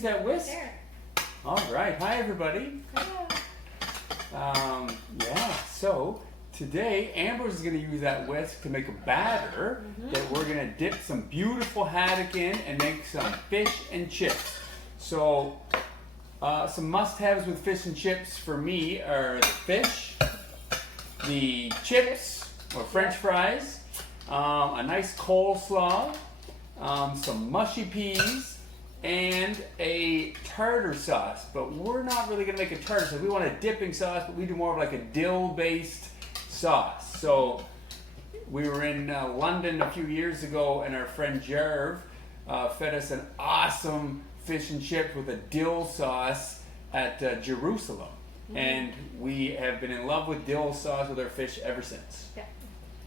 use that whisk? There. All right. Hi, everybody. Yeah, so today Ambrose is going to use that whisk to make a batter that we're going to dip some beautiful haddock in and make some fish and chips. So some must-haves with fish and chips for me are the fish, the chips or French fries, a nice coleslaw, some mushy peas, and a tartar sauce. But we're not really going to make a tartar sauce. We want a dipping sauce, but we do more of like a dill-based sauce. So we were in London a few years ago, and our friend Jarv fed us an awesome fish and chips with a dill sauce at Jerusalem. And we have been in love with dill sauce with our fish ever since. Yeah.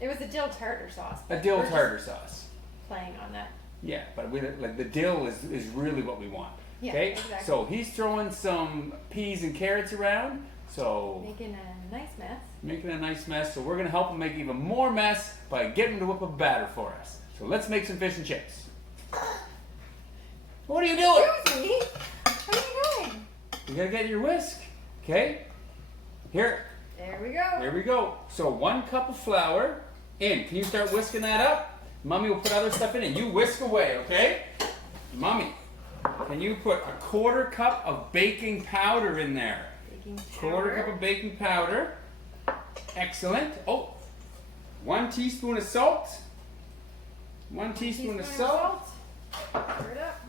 It was a dill tartar sauce. A dill tartar sauce. Playing on that. Yeah, but we, like the dill is really what we want. Yeah, okay? exactly. So he's throwing some peas and carrots around. So Making a nice mess. Making a nice mess. So we're gonna help him make even more mess by getting him to whip up a batter for us. So let's make some fish and chips. What are you doing? Excuse me. What are you doing? You gotta get your whisk. Okay? Here. There we go. There we go. So 1 cup of flour in. Can you start whisking that up? Mommy will put other stuff in and you whisk away, okay? Mommy, can you put a 1/4 cup of baking powder in there? Baking powder. 1/4 cup of baking powder. Excellent. Oh, 1 teaspoon of salt. 1 teaspoon of salt. Stir it up.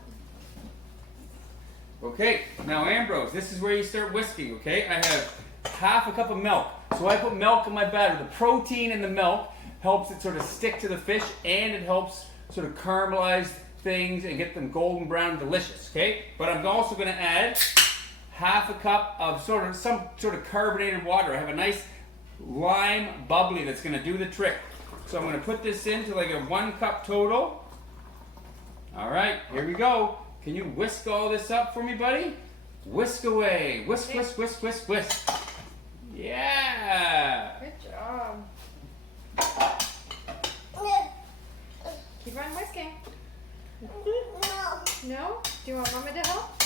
Okay, now Ambrose, this is where you start whisking, okay? I have 1/2 cup of milk. So I put milk in my batter. The protein in the milk helps it sort of stick to the fish, and it helps sort of caramelize things and get them golden brown and delicious, okay? But I'm also going to add 1/2 cup of some sort of carbonated water. I have a nice lime bubbly that's going to do the trick. So I'm going to put this into like a 1 cup total. All right, here we go. Can you whisk all this up for me, buddy? Whisk away. Whisk, whisk, whisk, whisk, whisk. Yeah. Good job. Keep on whisking. No? Do you want Mama to help?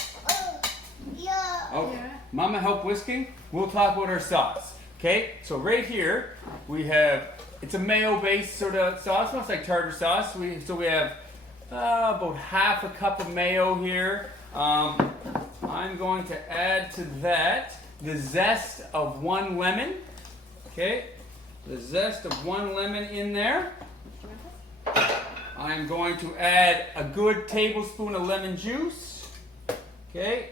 Yeah. Okay. Yeah. Mama help whisking. We'll talk about our sauce. Okay, so right here we have, it's a mayo-based sort of sauce, almost like tartar sauce. So we have about 1/2 cup of mayo here. I'm going to add to that the zest of 1 lemon. Okay, the zest of 1 lemon in there. I'm going to add a good tablespoon of lemon juice. Okay,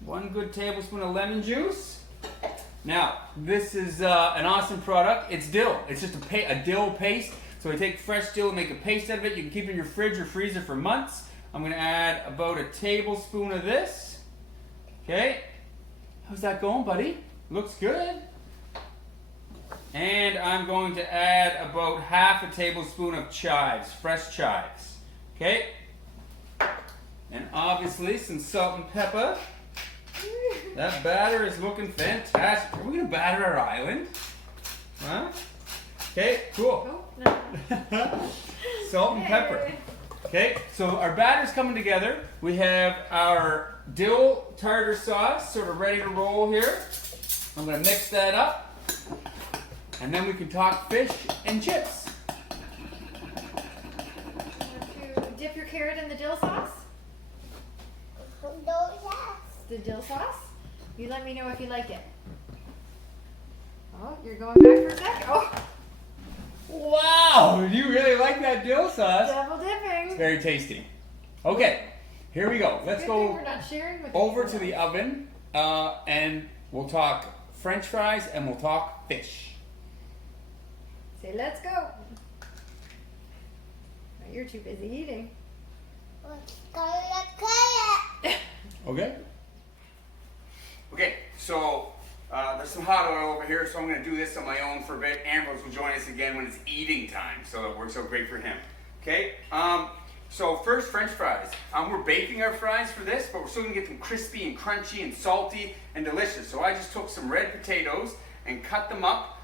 1 good tablespoon of lemon juice. Now, this is an awesome product. It's dill. It's just a dill paste. So we take fresh dill and make a paste out of it. You can keep it in your fridge or freezer for months. I'm going to add about a tablespoon of this. Okay. How's that going, buddy? Looks good. And I'm going to add about 1/2 tablespoon of chives, fresh chives. Okay. And obviously some salt and pepper. That batter is looking fantastic. Are we going to batter our island? Huh? Okay, cool. Oh, no. Salt and pepper. Okay, so our batter's coming together. We have our dill tartar sauce sort of ready to roll here. I'm going to mix that up. And then we can talk fish and chips. Want to dip your carrot in the dill sauce? The dill sauce? You let me know if you like it. Oh, you're going back for a second. Oh, Wow, do you really like that dill sauce? double dipping. It's very tasty. Okay, here we go. Let's Good go thing we're not sharing with over people. to the oven and we'll talk French fries and we'll talk fish. Say, let's go. Oh, you're too busy eating. Okay. Okay, so there's some hot oil over here, so I'm going to do this on my own for a bit. Ambrose will join us again when it's eating time, so it works out great for him. Okay, so first French fries. We're baking our fries for this, but we're still going to get them crispy and crunchy and salty and delicious. So I just took some red potatoes and cut them up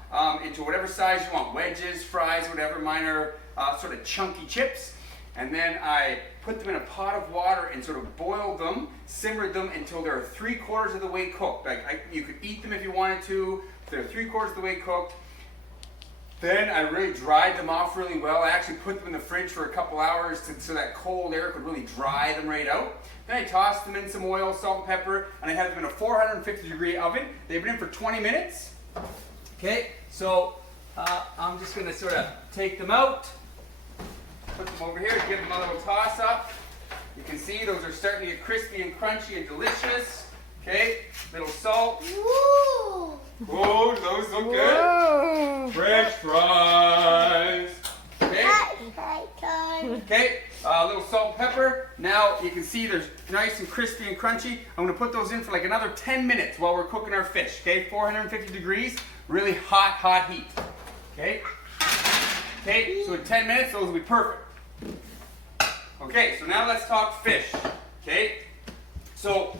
into whatever size you want, wedges, fries, whatever. Mine are sort of chunky chips. and then I put them in a pot of water and sort of boiled them, simmered them until they're 3/4 of the way cooked. You could eat them if you wanted to. If they're 3/4 of the way cooked. Then I really dried them off really well. I actually put them in the fridge for a couple hours so that cold air could really dry them right out. Then I tossed them in some oil, salt, and pepper, and I had them in a 450-degree oven. They've been in for 20 minutes. Okay, so I'm just going to sort of take them out, put them over here, give them a little toss up. You can see those are starting to get crispy and crunchy and delicious. Okay, little salt. Woo! Whoa, those look good. Whoa. French fries. Okay. Okay, a little salt and pepper. Now you can see they're nice and crispy and crunchy. I'm going to put those in for like another 10 minutes while we're cooking our fish. Okay, 450 degrees, really hot heat. Okay. Okay, so in 10 minutes those will be perfect. Okay, so now let's talk fish. Okay, so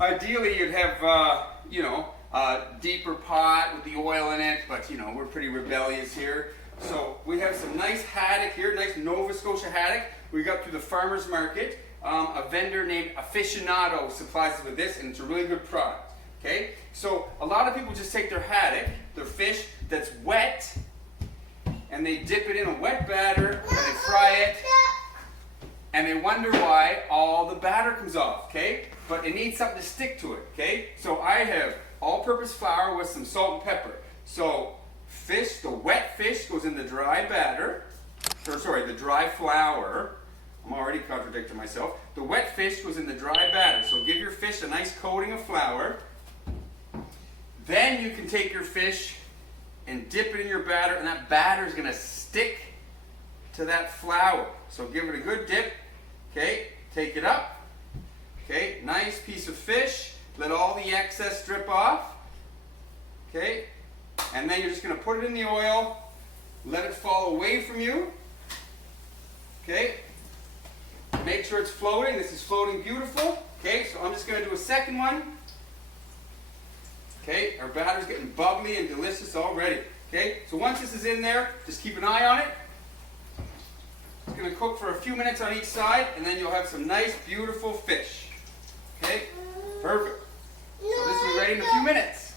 ideally you'd have a deeper pot with the oil in it, but we're pretty rebellious here. So we have some nice haddock here, nice Nova Scotia haddock. We got through the farmer's market. A vendor named Aficionado supplies us with this, and it's a really good product. Okay, so a lot of people just take their haddock, their fish that's wet, and they dip it in a wet batter, and they fry it, and they wonder why all the batter comes off. Okay, but it needs something to stick to it. Okay, so I have all-purpose flour with some salt and pepper. So fish, the wet fish goes in the dry batter, the dry flour. I'm already contradicting myself. The wet fish goes in the dry batter. So give your fish a nice coating of flour. Then you can take your fish and dip it in your batter, and that batter is going to stick to that flour. So give it a good dip. Okay, take it up. Okay, nice piece of fish. Let all the excess drip off. Okay, and then you're just going to put it in the oil, let it fall away from you. Okay, make sure it's floating. This is floating beautiful. Okay, so I'm just going to do a second one. Okay, our batter's getting bubbly and delicious already. Okay, so once this is in there, just keep an eye on it. It's going to cook for a few minutes on each side, and then you'll have some nice, beautiful fish. Okay, perfect. So this will be ready in a few minutes.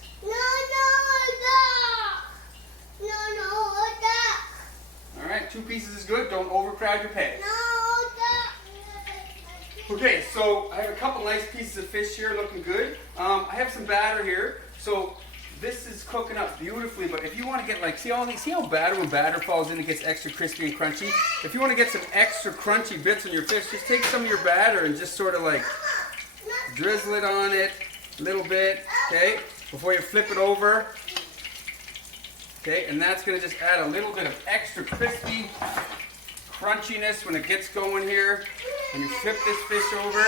All right, 2 pieces is good. Don't overcrowd your pan. Okay, so I have a couple nice pieces of fish here looking good. I have some batter here. So this is cooking up beautifully, but if you want to get see how when batter falls in, it gets extra crispy and crunchy? If you want to get some extra crunchy bits on your fish, just take some of your batter and just sort of drizzle it on it a little bit, okay, before you flip it over. Okay, and that's going to just add a little bit of extra crispy crunchiness when it gets going here. And you flip this fish over.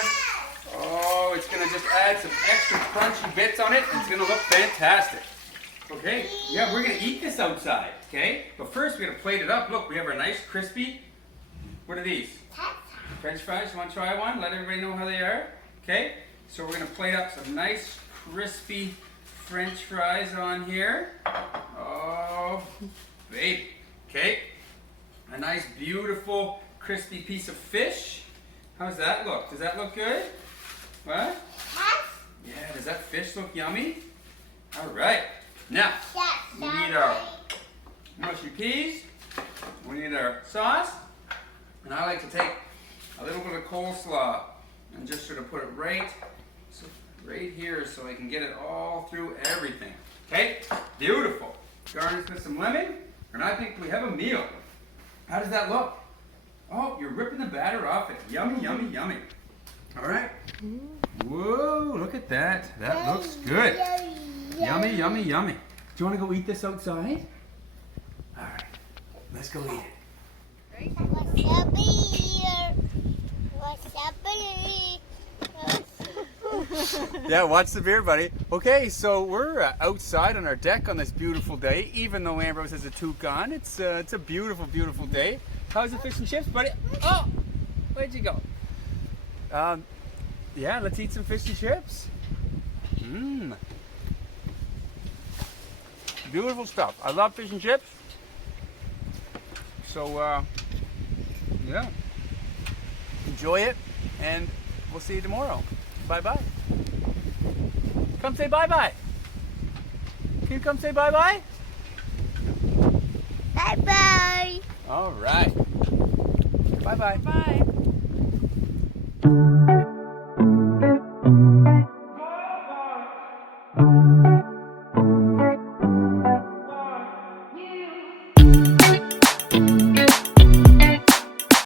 Oh, it's going to just add some extra crunchy bits on it. And it's going to look fantastic. Okay, yeah, we're going to eat this outside, okay? But first, we're going to plate it up. Look, we have our nice crispy, what are these? French fries. You want to try one? Let everybody know how they are. Okay, so we're going to plate up some nice crispy French fries on here. Oh, baby. Okay, a nice, beautiful, crispy piece of fish. How's that look? Does that look good? What? Yeah, does that fish look yummy? All right. Now, we need our mushy peas. We need our sauce. And I like to take a little bit of coleslaw and just sort of put it right here so I can get it all through everything. Okay? Beautiful. Garnish with some lemon. And I think we have a meal. How does that look? Oh, you're ripping the batter off it. Yummy, yummy, yummy. All right. Whoa, look at that. That looks good. Yummy, yummy, yummy. Do you want to go eat this outside? All right. Let's go eat it. Yeah, watch the beer, buddy. Okay, so we're outside on our deck on this beautiful day. Even though Ambrose has a toque on, it's a beautiful, beautiful day. How's the fish and chips, buddy? Oh, where'd you go? Yeah, let's eat some fish and chips. Mmm. Beautiful stuff. I love fish and chips. So, yeah. enjoy it, and we'll see you tomorrow. Bye-bye. Come say bye-bye. Can you come say bye-bye? Bye-bye. All right. Bye-bye. Bye.